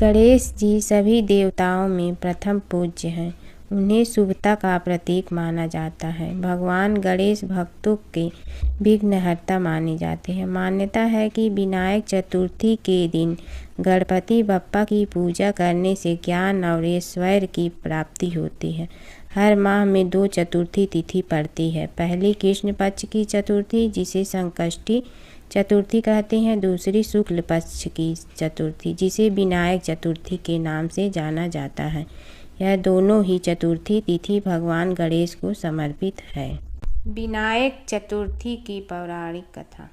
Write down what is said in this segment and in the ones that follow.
गणेश जी सभी देवताओं में प्रथम पूज्य हैं। उन्हें शुभता का प्रतीक माना जाता है। भगवान गणेश भक्तों के विघ्नहर्ता माने जाते हैं। मान्यता है कि विनायक चतुर्थी के दिन गणपति बप्पा की पूजा करने से ज्ञान और ऐश्वर्य की प्राप्ति होती है। हर माह में 2 चतुर्थी तिथि पड़ती है। पहली कृष्ण पक्ष की चतुर्थी जिसे संकष्टी चतुर्थी कहते हैं, दूसरी शुक्ल पक्ष की चतुर्थी जिसे विनायक चतुर्थी के नाम से जाना जाता है। यह दोनों ही चतुर्थी तिथि भगवान गणेश को समर्पित है। विनायक चतुर्थी की पौराणिक कथा।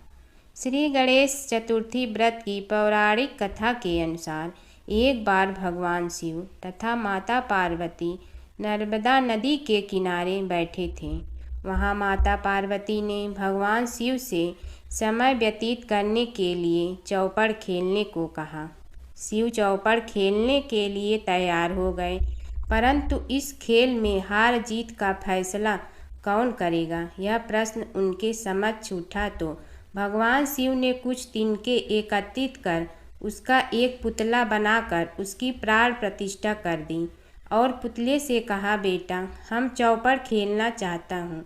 श्री गणेश चतुर्थी व्रत की पौराणिक कथा के अनुसार एक बार भगवान शिव तथा माता पार्वती नर्मदा नदी के किनारे बैठे थे। वहाँ माता पार्वती ने भगवान शिव से समय व्यतीत करने के लिए चौपड़ खेलने को कहा। शिव चौपड़ खेलने के लिए तैयार हो गए, परंतु इस खेल में हार जीत का फैसला कौन करेगा, यह प्रश्न उनके समक्ष उठा तो भगवान शिव ने कुछ तिनके एकत्रित कर उसका एक पुतला बनाकर उसकी प्राण प्रतिष्ठा कर दी और पुतले से कहा, बेटा, हम चौपड़ खेलना चाहता हूँ,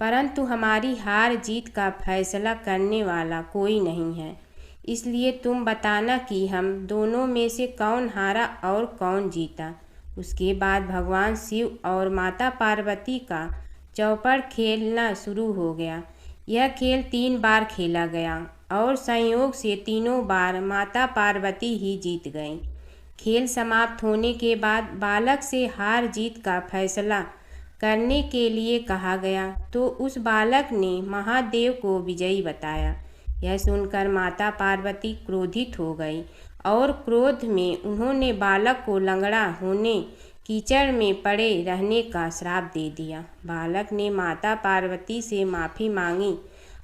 परंतु हमारी हार जीत का फैसला करने वाला कोई नहीं है, इसलिए तुम बताना कि हम दोनों में से कौन हारा और कौन जीता। उसके बाद भगवान शिव और माता पार्वती का चौपड़ खेलना शुरू हो गया। यह खेल 3 बार खेला गया और संयोग से तीनों बार माता पार्वती ही जीत गईं। खेल समाप्त होने के बाद बालक से हार जीत का फैसला करने के लिए कहा गया तो उस बालक ने महादेव को विजयी बताया। यह सुनकर माता पार्वती क्रोधित हो गई और क्रोध में उन्होंने बालक को लंगड़ा होने, कीचड़ में पड़े रहने का श्राप दे दिया। बालक ने माता पार्वती से माफ़ी मांगी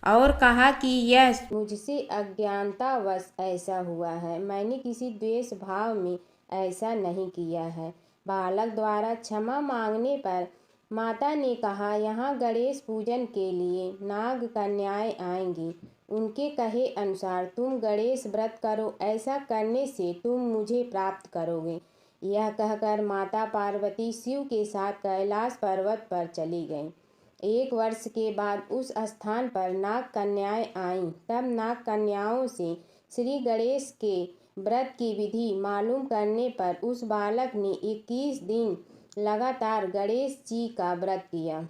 और कहा कि यह मुझसे अज्ञानतावश ऐसा हुआ है, मैंने किसी द्वेष भाव में ऐसा नहीं किया है। बालक द्वारा क्षमा मांगने पर माता ने कहा, यहाँ गणेश पूजन के लिए नाग कन्याएं आएंगी, उनके कहे अनुसार तुम गणेश व्रत करो, ऐसा करने से तुम मुझे प्राप्त करोगे। यह कहकर माता पार्वती शिव के साथ कैलाश पर्वत पर चली गईं। 1 वर्ष के बाद उस स्थान पर नाग कन्याएं आईं। तब नाग कन्याओं से श्री गणेश के व्रत की विधि मालूम करने पर उस बालक ने 21 दिन लगातार गणेश जी का व्रत किया।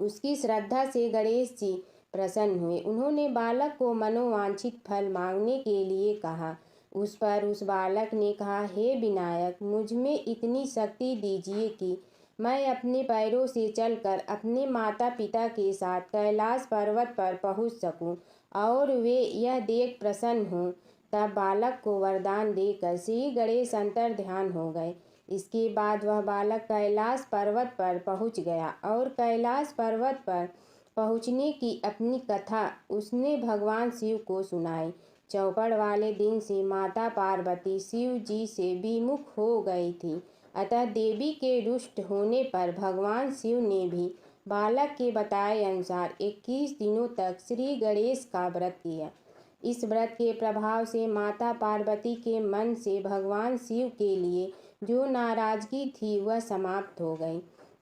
उसकी श्रद्धा से गणेश जी प्रसन्न हुए। उन्होंने बालक को मनोवांछित फल मांगने के लिए कहा। उस पर उस बालक ने कहा, हे विनायक, मुझ में इतनी शक्ति दीजिए कि मैं अपने पैरों से चलकर अपने माता पिता के साथ कैलाश पर्वत पर पहुंच सकूं और वे यह देख प्रसन्न हों। तब बालक को वरदान देकर श्री गणेश अंतर्ध्यान हो गए। इसके बाद वह बालक कैलाश पर्वत पर पहुंच गया और कैलाश पर्वत पर पहुंचने की अपनी कथा उसने भगवान शिव को सुनाई। चौपड़ वाले दिन से माता पार्वती शिव जी से विमुख हो गई थी, अतः देवी के रुष्ट होने पर भगवान शिव ने भी बालक के बताए अनुसार 21 दिनों तक श्री गणेश का व्रत किया। इस व्रत के प्रभाव से माता पार्वती के मन से भगवान शिव के लिए जो नाराजगी थी वह समाप्त हो गई।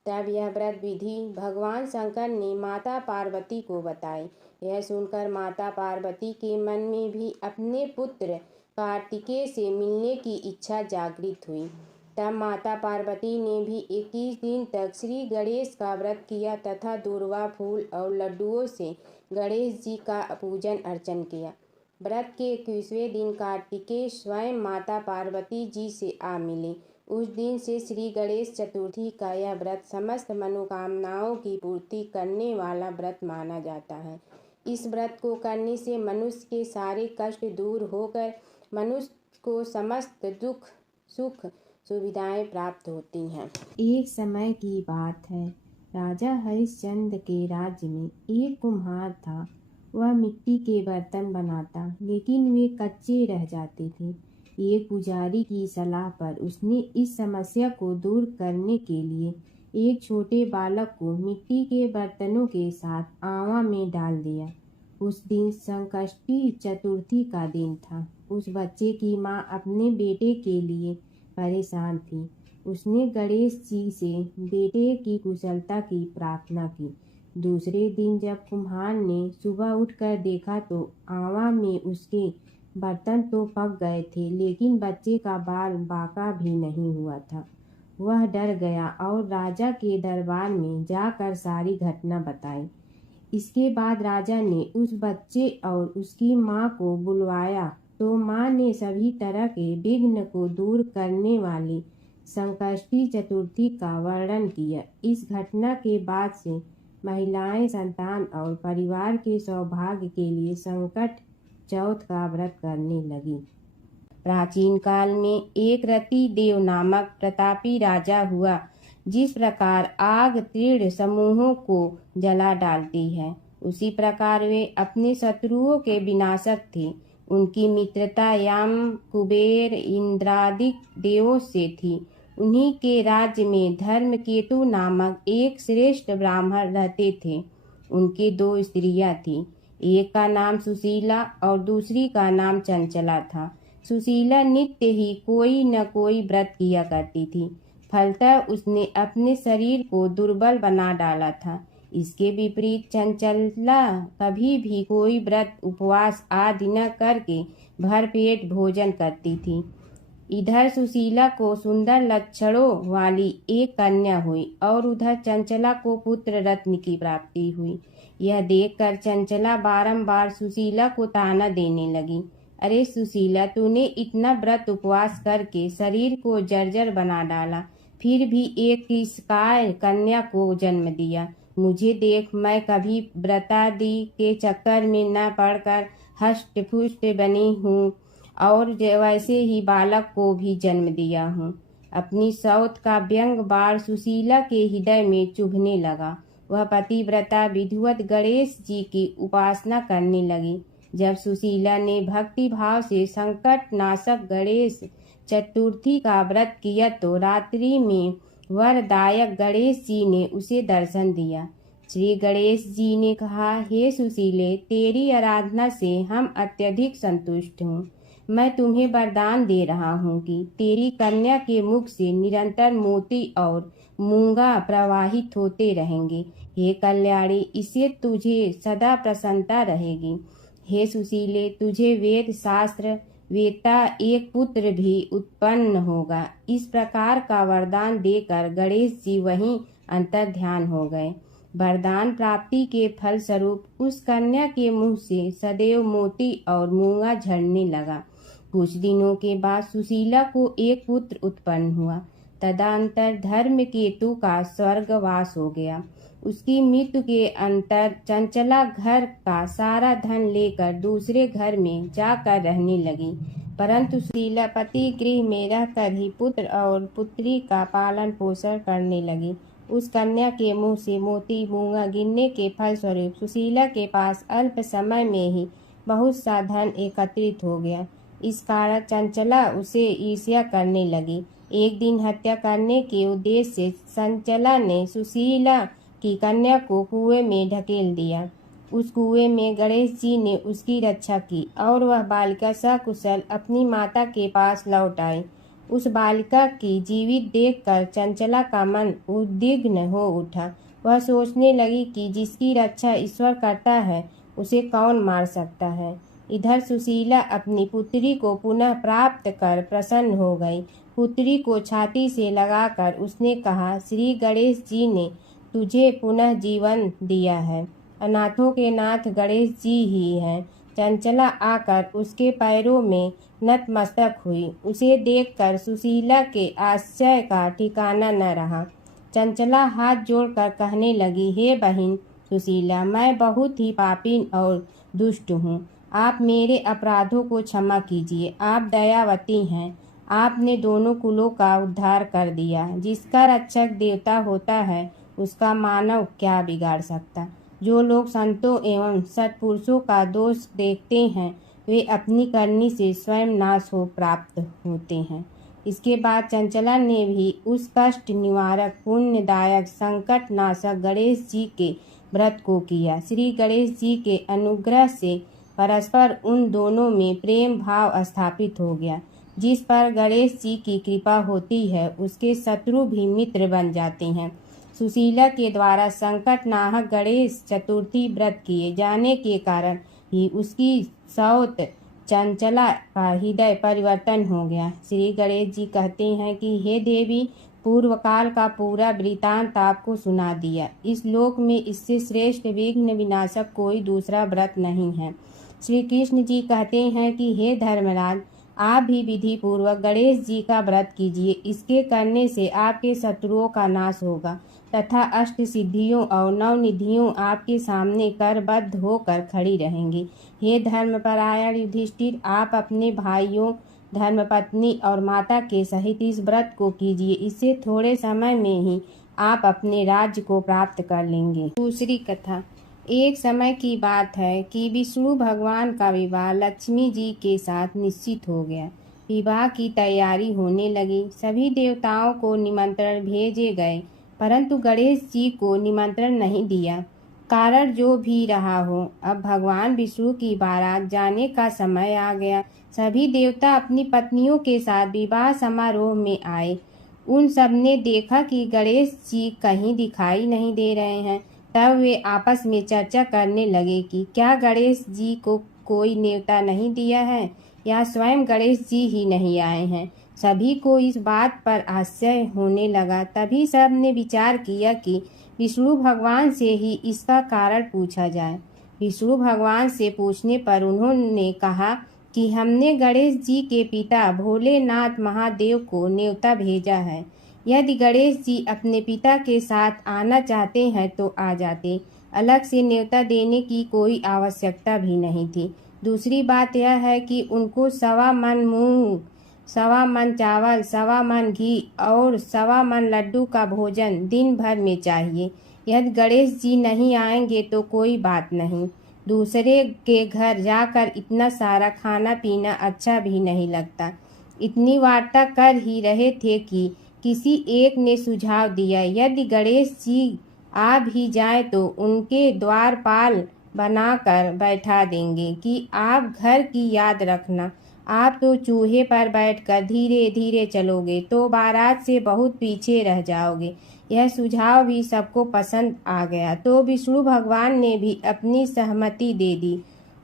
तब यह व्रत विधि भगवान शंकर ने माता पार्वती को बताई। यह सुनकर माता पार्वती के मन में भी अपने पुत्र कार्तिकेय से मिलने की इच्छा जागृत हुई। तब माता पार्वती ने भी 21 दिन तक श्री गणेश का व्रत किया तथा दूर्वा फूल और लड्डुओं से गणेश जी का पूजन अर्चन किया। व्रत के 21वें दिन कार्तिकेय स्वयं माता पार्वती जी से आ मिले। उस दिन से श्री गणेश चतुर्थी का यह व्रत समस्त मनोकामनाओं की पूर्ति करने वाला व्रत माना जाता है। इस व्रत को करने से मनुष्य के सारे कष्ट दूर होकर मनुष्य को समस्त दुख सुख सुविधाएं प्राप्त होती हैं। एक समय की बात है, राजा हरिश्चंद्र के राज्य में एक कुम्हार था। वह मिट्टी के बर्तन बनाता, लेकिन वे कच्चे रह जाते थे। एक पुजारी की सलाह पर उसने इस समस्या को दूर करने के लिए एक छोटे बालक को मिट्टी के बर्तनों के साथ आवा में डाल दिया। उस दिन संकष्टी चतुर्थी का दिन था। उस बच्चे की माँ अपने बेटे के लिए परेशान थी। उसने गणेश जी से बेटे की कुशलता की प्रार्थना की। दूसरे दिन जब कुम्हार ने सुबह उठकर देखा तो आवा में उसके बर्तन तो पक गए थे, लेकिन बच्चे का बाल बांका भी नहीं हुआ था। वह डर गया और राजा के दरबार में जाकर सारी घटना बताई। इसके बाद राजा ने उस बच्चे और उसकी माँ को बुलवाया तो माँ ने सभी तरह के विघ्न को दूर करने वाली संकष्टी चतुर्थी का वर्णन किया। इस घटना के बाद से महिलाएं संतान और परिवार के सौभाग्य के लिए संकट चौथ का व्रत करने लगी। प्राचीन काल में एक रति देव नामक प्रतापी राजा हुआ। जिस प्रकार आग तीव्र समूहों को जला डालती है, उसी प्रकार वे अपने शत्रुओं के विनाशक थे। उनकी मित्रता यम, कुबेर, इंद्रादिक देवों से थी। उन्हीं के राज्य में धर्मकेतु नामक एक श्रेष्ठ ब्राह्मण रहते थे। उनके 2 स्त्रियां थीं। एक का नाम सुशीला और दूसरी का नाम चंचला था। सुशीला नित्य ही कोई न कोई व्रत किया करती थी, फलतः उसने अपने शरीर को दुर्बल बना डाला था। इसके विपरीत चंचला कभी भी कोई व्रत उपवास आदि न करके भरपेट भोजन करती थी। इधर सुशीला को सुंदर लक्षणों वाली एक कन्या हुई और उधर चंचला को पुत्र रत्न की प्राप्ति हुई। यह देखकर चंचला बारंबार सुशीला को ताना देने लगी। अरे सुशीला, तूने इतना व्रत उपवास करके शरीर को जर्जर बना डाला, फिर भी एक किसकाय कन्या को जन्म दिया। मुझे देख, मैं कभी व्रतादि के चक्कर में न पड़कर हष्ट पुष्ट बनी हूँ और वैसे ही बालक को भी जन्म दिया हूँ। अपनी सौत का व्यंग बाण सुशीला के हृदय में चुभने लगा। वह पतिव्रता विधिवत गणेश जी की उपासना करने लगी। जब सुशीला ने भक्ति भाव से संकट नाशक गणेश चतुर्थी का व्रत किया तो रात्रि में वरदायक गणेश जी ने उसे दर्शन दिया। श्री गणेश जी ने कहा, हे सुशीले, तेरी आराधना से हम अत्यधिक संतुष्ट हूँ। मैं तुम्हें वरदान दे रहा हूँ कि तेरी कन्या के मुख से निरंतर मोती और मूंगा प्रवाहित होते रहेंगे। हे कल्याणी, इससे तुझे सदा प्रसन्नता रहेगी। हे सुशीले, तुझे वेद शास्त्र वेता एक पुत्र भी उत्पन्न होगा। इस प्रकार का वरदान देकर गणेश जी वहीं अंतर ध्यान हो गए। वरदान प्राप्ति के फलस्वरूप उस कन्या के मुंह से सदैव मोती और मूंगा झड़ने लगा। कुछ दिनों के बाद सुशीला को एक पुत्र उत्पन्न हुआ। तदंतर धर्मकेतु का स्वर्गवास हो गया। उसकी मृत्यु के अंतर चंचला घर का सारा धन लेकर दूसरे घर में जाकर रहने लगी, परंतु सुशीला पति गृह में रहकर ही पुत्र और पुत्री का पालन पोषण करने लगी। उस कन्या के मुंह से मोती मूंगा गिरने के फलस्वरूप सुशीला के पास अल्प समय में ही बहुत सा धन एकत्रित हो गया। इस कारण चंचला उसे ईर्ष्या करने लगी। एक दिन हत्या करने के उद्देश्य से चंचला ने सुशीला की कन्या को कुएं में ढकेल दिया। उस कुएं में गणेश जी ने उसकी रक्षा की और वह बालिका सकुशल अपनी माता के पास लौट आई। उस बालिका की जीवित देखकर चंचला का मन उद्विग्न हो उठा। वह सोचने लगी कि जिसकी रक्षा ईश्वर करता है उसे कौन मार सकता है। इधर सुशीला अपनी पुत्री को पुनः प्राप्त कर प्रसन्न हो गई। पुत्री को छाती से लगाकर उसने कहा, श्री गणेश जी ने तुझे पुनः जीवन दिया है। अनाथों के नाथ गणेश जी ही हैं। चंचला आकर उसके पैरों में नतमस्तक हुई। उसे देखकर सुशीला के आश्चर्य का ठिकाना न रहा। चंचला हाथ जोड़कर कहने लगी, हे बहन सुशीला, मैं बहुत ही पापीन और दुष्ट हूँ। आप मेरे अपराधों को क्षमा कीजिए। आप दयावती हैं। आपने दोनों कुलों का उद्धार कर दिया। जिसका रक्षक देवता होता है उसका मानव क्या बिगाड़ सकता। जो लोग संतों एवं सत्पुरुषों का दोष देखते हैं वे अपनी करनी से स्वयं नाश हो प्राप्त होते हैं। इसके बाद चंचला ने भी उस कष्ट निवारक पुण्यदायक संकट नाशक गणेश जी के व्रत को किया। श्री गणेश जी के अनुग्रह से परस्पर उन दोनों में प्रेम भाव स्थापित हो गया। जिस पर गणेश जी की कृपा होती है उसके शत्रु भी मित्र बन जाते हैं। सुशीला के द्वारा संकट नाहक गणेश चतुर्थी व्रत किए जाने के कारण ही उसकी सौत चंचला का हृदय परिवर्तन हो गया। श्री गणेश जी कहते हैं कि हे देवी, पूर्व काल का पूरा वृतांत आपको सुना दिया। इस लोक में इससे श्रेष्ठ विघ्न विनाशक कोई दूसरा व्रत नहीं है। श्री कृष्ण जी कहते हैं कि हे धर्मराज, आप भी विधि पूर्वक गणेश जी का व्रत कीजिए। इसके करने से आपके शत्रुओं का नाश होगा तथा अष्ट सिद्धियों और नवनिधियों आपके सामने करबद्ध होकर खड़ी रहेंगी। हे धर्मपरायण युधिष्ठिर, आप अपने भाइयों, धर्मपत्नी और माता के सहित इस व्रत को कीजिए। इससे थोड़े समय में ही आप अपने राज्य को प्राप्त कर लेंगे। दूसरी कथा। एक समय की बात है कि विष्णु भगवान का विवाह लक्ष्मी जी के साथ निश्चित हो गया। विवाह की तैयारी होने लगी। सभी देवताओं को निमंत्रण भेजे गए, परंतु गणेश जी को निमंत्रण नहीं दिया। कारण जो भी रहा हो, अब भगवान विष्णु की बारात जाने का समय आ गया। सभी देवता अपनी पत्नियों के साथ विवाह समारोह में आए। उन सब ने देखा कि गणेश जी कहीं दिखाई नहीं दे रहे हैं। तब वे आपस में चर्चा करने लगे कि क्या गणेश जी को कोई न्योता नहीं दिया है या स्वयं गणेश जी ही नहीं आए हैं। सभी को इस बात पर आश्चर्य होने लगा। तभी सब ने विचार किया कि विष्णु भगवान से ही इसका कारण पूछा जाए। विष्णु भगवान से पूछने पर उन्होंने कहा कि हमने गणेश जी के पिता भोलेनाथ महादेव को न्योता भेजा है। यदि गणेश जी अपने पिता के साथ आना चाहते हैं तो आ जाते। अलग से न्योता देने की कोई आवश्यकता भी नहीं थी। दूसरी बात यह है कि उनको 1.25 मन मूंग, 1.25 मन चावल, 1.25 मन घी और 1.25 मन लड्डू का भोजन दिन भर में चाहिए। यदि गणेश जी नहीं आएंगे तो कोई बात नहीं। दूसरे के घर जाकर इतना सारा खाना पीना अच्छा भी नहीं लगता। इतनी वार्ता कर ही रहे थे कि किसी एक ने सुझाव दिया, यदि गणेश जी आ भी जाए तो उनके द्वारपाल बनाकर बैठा देंगे कि आप घर की याद रखना। आप तो चूहे पर बैठकर धीरे धीरे चलोगे तो बारात से बहुत पीछे रह जाओगे। यह सुझाव भी सबको पसंद आ गया तो विष्णु भगवान ने भी अपनी सहमति दे दी।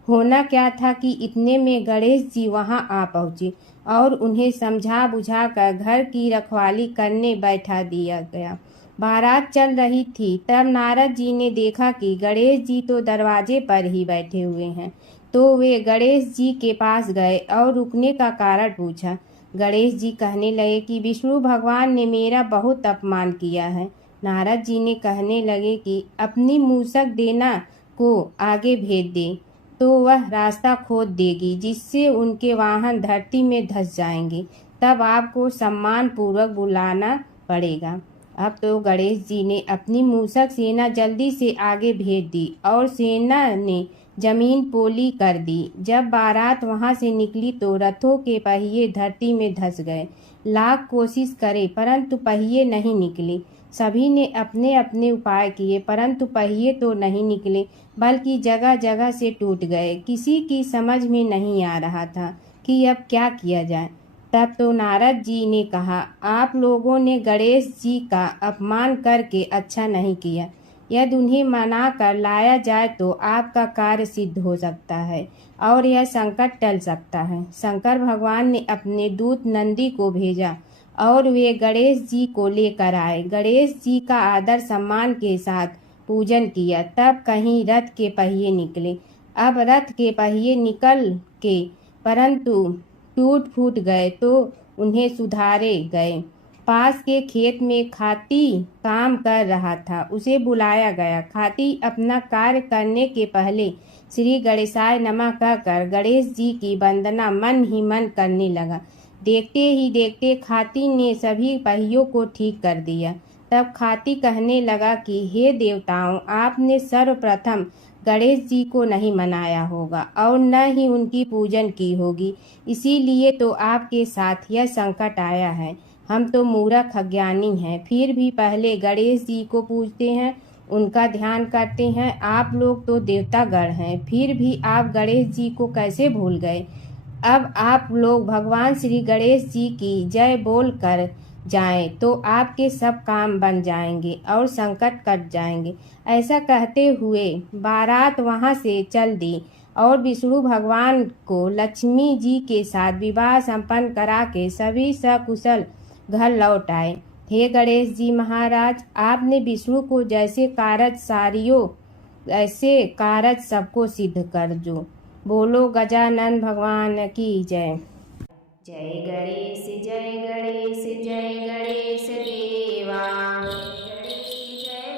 होना क्या था कि इतने में गणेश जी वहां आ पहुंचे और उन्हें समझा बुझाकर घर की रखवाली करने बैठा दिया गया। बारात चल रही थी, तब नारद जी ने देखा कि गणेश जी तो दरवाजे पर ही बैठे हुए हैं। तो वे गणेश जी के पास गए और रुकने का कारण पूछा। गणेश जी कहने लगे कि विष्णु भगवान ने मेरा बहुत अपमान किया है। नारद जी ने कहने लगे कि अपनी मूसक देना को आगे भेज दे तो वह रास्ता खोद देगी, जिससे उनके वाहन धरती में धंस जाएंगे। तब आपको सम्मान पूर्वक बुलाना पड़ेगा। अब तो गणेश जी ने अपनी मूसक सेना जल्दी से आगे भेज दी और सेना ने जमीन पोली कर दी। जब बारात वहां से निकली तो रथों के पहिए धरती में धंस गए। लाख कोशिश करे परंतु पहिए नहीं निकले। सभी ने अपने अपने उपाय किए परंतु पहिए तो नहीं निकले, बल्कि जगह जगह से टूट गए। किसी की समझ में नहीं आ रहा था कि अब क्या किया जाए। तब तो नारद जी ने कहा, आप लोगों ने गणेश जी का अपमान करके अच्छा नहीं किया। यदि उन्हें मना कर लाया जाए तो आपका कार्य सिद्ध हो सकता है और यह संकट टल सकता है। शंकर भगवान ने अपने दूत नंदी को भेजा और वे गणेश जी को लेकर आए। गणेश जी का आदर सम्मान के साथ पूजन किया। तब कहीं रथ के पहिए निकले। अब रथ के पहिए निकल के परंतु टूट फूट गए तो उन्हें सुधारे गए। पास के खेत में खाती काम कर रहा था, उसे बुलाया गया। खाती अपना कार्य करने के पहले श्री गणेशाय नमः कहकर गणेश जी की वंदना मन ही मन करने लगा। देखते ही देखते खाती ने सभी पहियों को ठीक कर दिया। तब खाती कहने लगा कि हे देवताओं, आपने सर्वप्रथम गणेश जी को नहीं मनाया होगा और न ही उनकी पूजन की होगी, इसीलिए तो आपके साथ यह संकट आया है। हम तो मूर्ख अज्ञानी हैं, फिर भी पहले गणेश जी को पूजते हैं, उनका ध्यान करते हैं। आप लोग तो देवतागण हैं, फिर भी आप गणेश जी को कैसे भूल गए? अब आप लोग भगवान श्री गणेश जी की जय बोल कर जाएं तो आपके सब काम बन जाएंगे और संकट कट जाएंगे। ऐसा कहते हुए बारात वहां से चल दी और विष्णु भगवान को लक्ष्मी जी के साथ विवाह संपन्न करा के सभी सकुशल घर लौट आए। हे गणेश जी महाराज, आपने विष्णु को जैसे कारज सारियो ऐसे कारज सबको सिद्ध कर जो। बोलो गजानन भगवान की जय। जय गणेश जय गणेश जय गणेश देवा। जय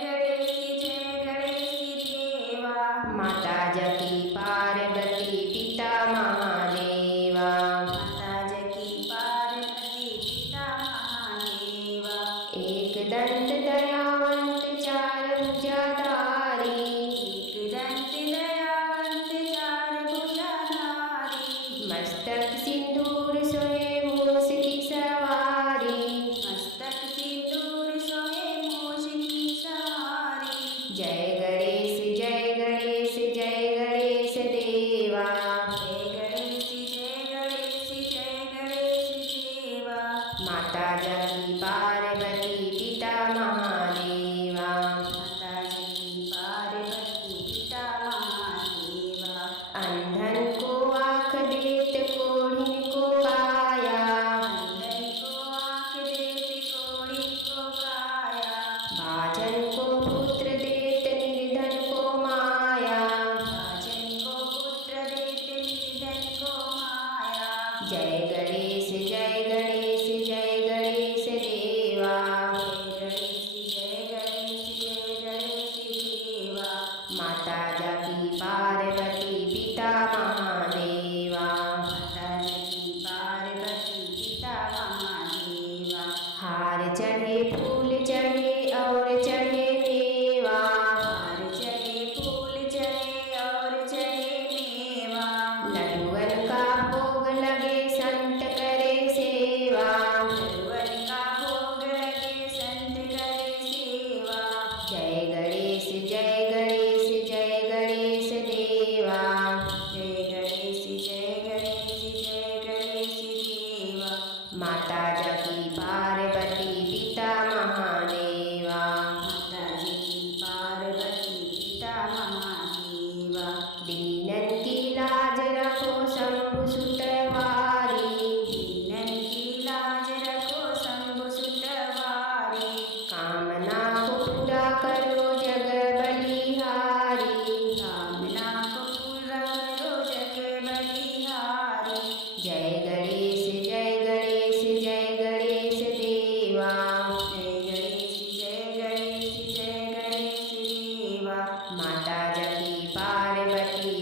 गणेश जय गणेश देवा। माता जकी पार्वती पिता महादेवा। माता जकी पार्वती पिता महादेवा। एक दंत दयावंत चार भुजाधारी। एक दंत दयावंत चार भुजाधारी। मस्तक सिंदूर सोहे मूस की सवारी। मस्तक सिंदूर सोहे मूस की सवारी। जय गणेश जय गणेश जय गणेश देवा। जय गणेश जय गणेश जय गणेश देवा। माता जकी पार्वती पिता महादेवा। माता जकी पार्वती पिता महादेवा। अंधन को आँख देत कोढ़िन को काया। अंधन को आँख देत कोढ़िन को काया। भाजन को पुत्र देत निर्धन को माया। भाजन को पुत्र देत निर्धन को माया। जय गणेश जय गणेश जय गणेश देवा। जय गणेश जय गणेश देवा। माता जकी पार्वती पिता महादेवा। माता जकी पार्वती पिता महादेवा। हार चढ़े फूल चढ़े और चढ़े मेवा। हार चढ़े फूल चढ़े और चढ़े मेवा। लड्डुअन का भोग लगे संत करे सेवा। लड्डुअन का भोग लगे संत करे सेवा। जय गणेश जय गणेश जय गणेश देवा। जय गणेश जय गणेश जय गणेश देवा। माता जकी पार्वती पिता महादेवा। माता जकी पार्वती पिता महादेवा। दीनन की लाज रखो शंभु सुतवारी। दीनन की लाज रखो शंभु सुतवारी। कामना को पूरा करो जग बलिहारी। कामना को पूरा करो जग बलिहारी। जय गणेश जय गणेश जय गणेश देवा। जय गणेश जय गणेश जय गणेश देवा। माता जकी पार्वती